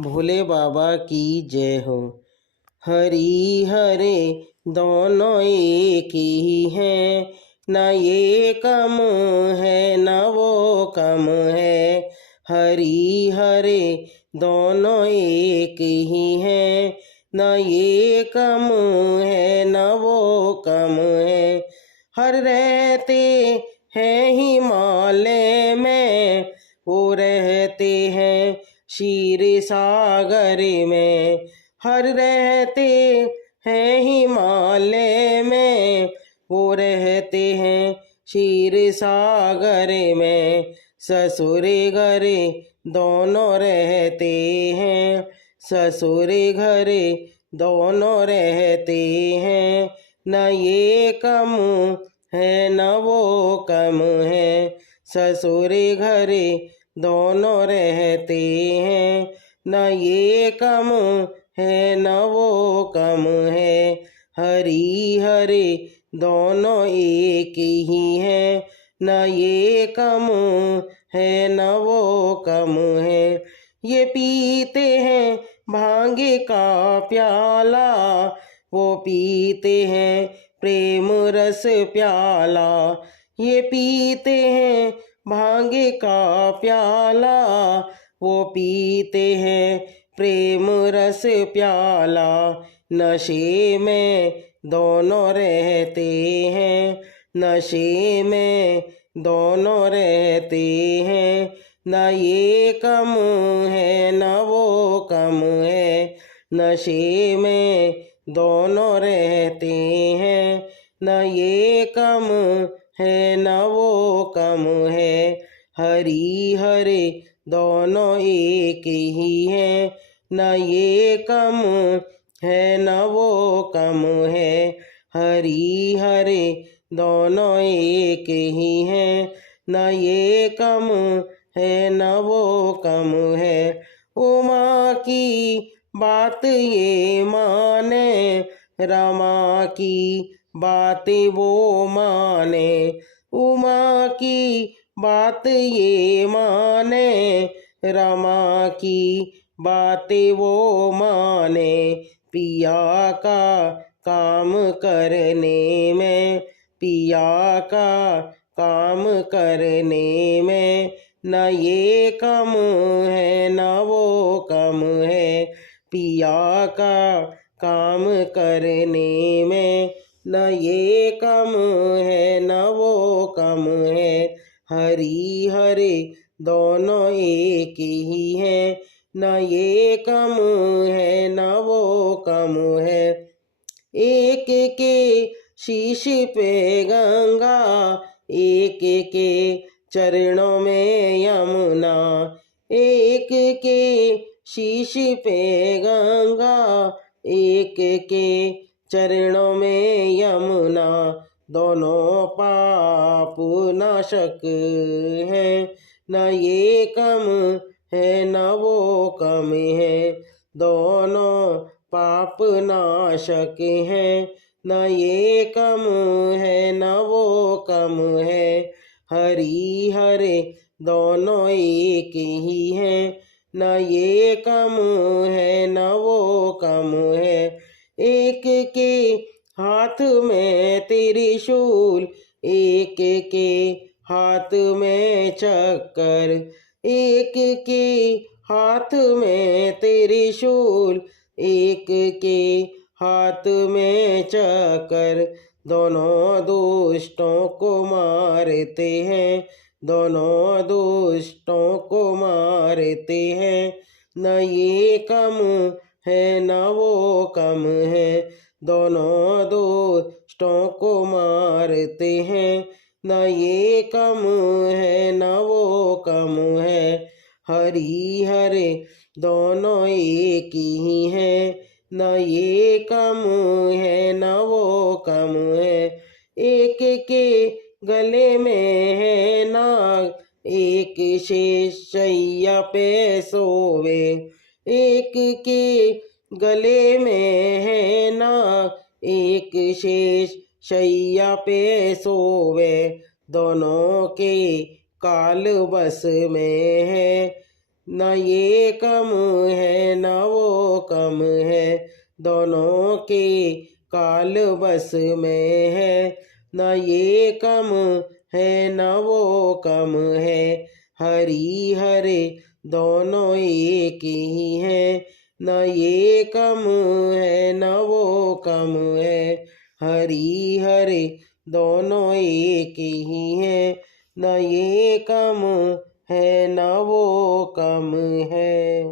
भोले बाबा की जय हो। हरि हरे दोनों एक ही हैं, न ये कम है न वो कम है। हरि हरे दोनों एक ही हैं, न ये कम है न वो कम है। हर रहते हैं हिमालय में, वो रहते हैं क्षीर सागर में। हर रहते हैं हिमालय में, वो रहते हैं क्षीर सागर में। ससुर घर दोनों रहते हैं, ससुर घर दोनों रहते हैं। न ये कम है न वो कम है। ससुर घर दोनों रहते हैं, न ये कम है न वो कम है। हरि हरे दोनों एक ही हैं, न ये कम है न वो कम है। ये पीते हैं भांग का प्याला, वो पीते हैं प्रेम रस प्याला। ये पीते हैं भांग का प्याला, वो पीते हैं प्रेम रस प्याला। नशे में दोनों रहते हैं, नशे में दोनों रहते हैं। न ये कम है न वो कम है। नशे में दोनों रहते हैं, न ये कम है न वो कम है। हरि हरे दोनों एक ही हैं, न ये कम है न वो कम है। हरि हरे दोनों एक ही हैं, न ये कम है न वो कम है। उमा की बात ये माने, रमा की बात वो माने। उमा की बात ये माने, रमा की बात वो माने। पिया का काम करने में, पिया का काम करने में। न ये कम है न वो कम है। पिया का काम करने में, न ये कम है न वो कम है। हरि हरे दोनों एक ही हैं, न ये कम है न वो कम है। एक के शीश पे गंगा, एक के चरणों में यमुना। एक के शीश पे गंगा, एक के चरणों में यमुना। दोनों पाप नाशक हैं, न ये कम है न वो कम है। दोनों पाप नाशक हैं, न ये कम है न वो कम है। हरि हरे दोनों एक ही हैं, न ये कम है न वो कम है। एक के हाथ में त्रिशूल, एक के हाथ में चक्कर। एक के हाथ में त्रिशूल, एक के हाथ में चक्कर। दोनों दुष्टों को मारते हैं, दोनों दुष्टों को मारते हैं। न ये कम है न वो कम है। दोनों दुष्टों को मारते हैं, न ये कम है न वो कम है। हरि हरे दोनों एक ही हैं, न ये कम है न वो कम है। एक के गले में है नाग, एक शेष शैया पे सोवे। एक के गले में है नाग, एक शेष शैया पे सोवे। दोनों के काल बस में है, न ये कम है न वो कम है, दोनों के काल बस में है। न ये कम है न वो कम है, हरि हरे दोनों एक ही हैं। न ये कम है न वो कम है, हरि हरे दोनों एक ही हैं। न ये कम है न वो कम है।